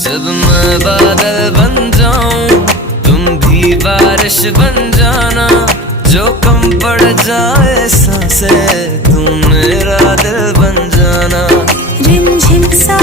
जब मैं बादल बन जाऊं तुम भी बारिश बन जाना, जो कम पड़ जाए सांसें तुम मेरा दिल बन जाना। रिमझिम सा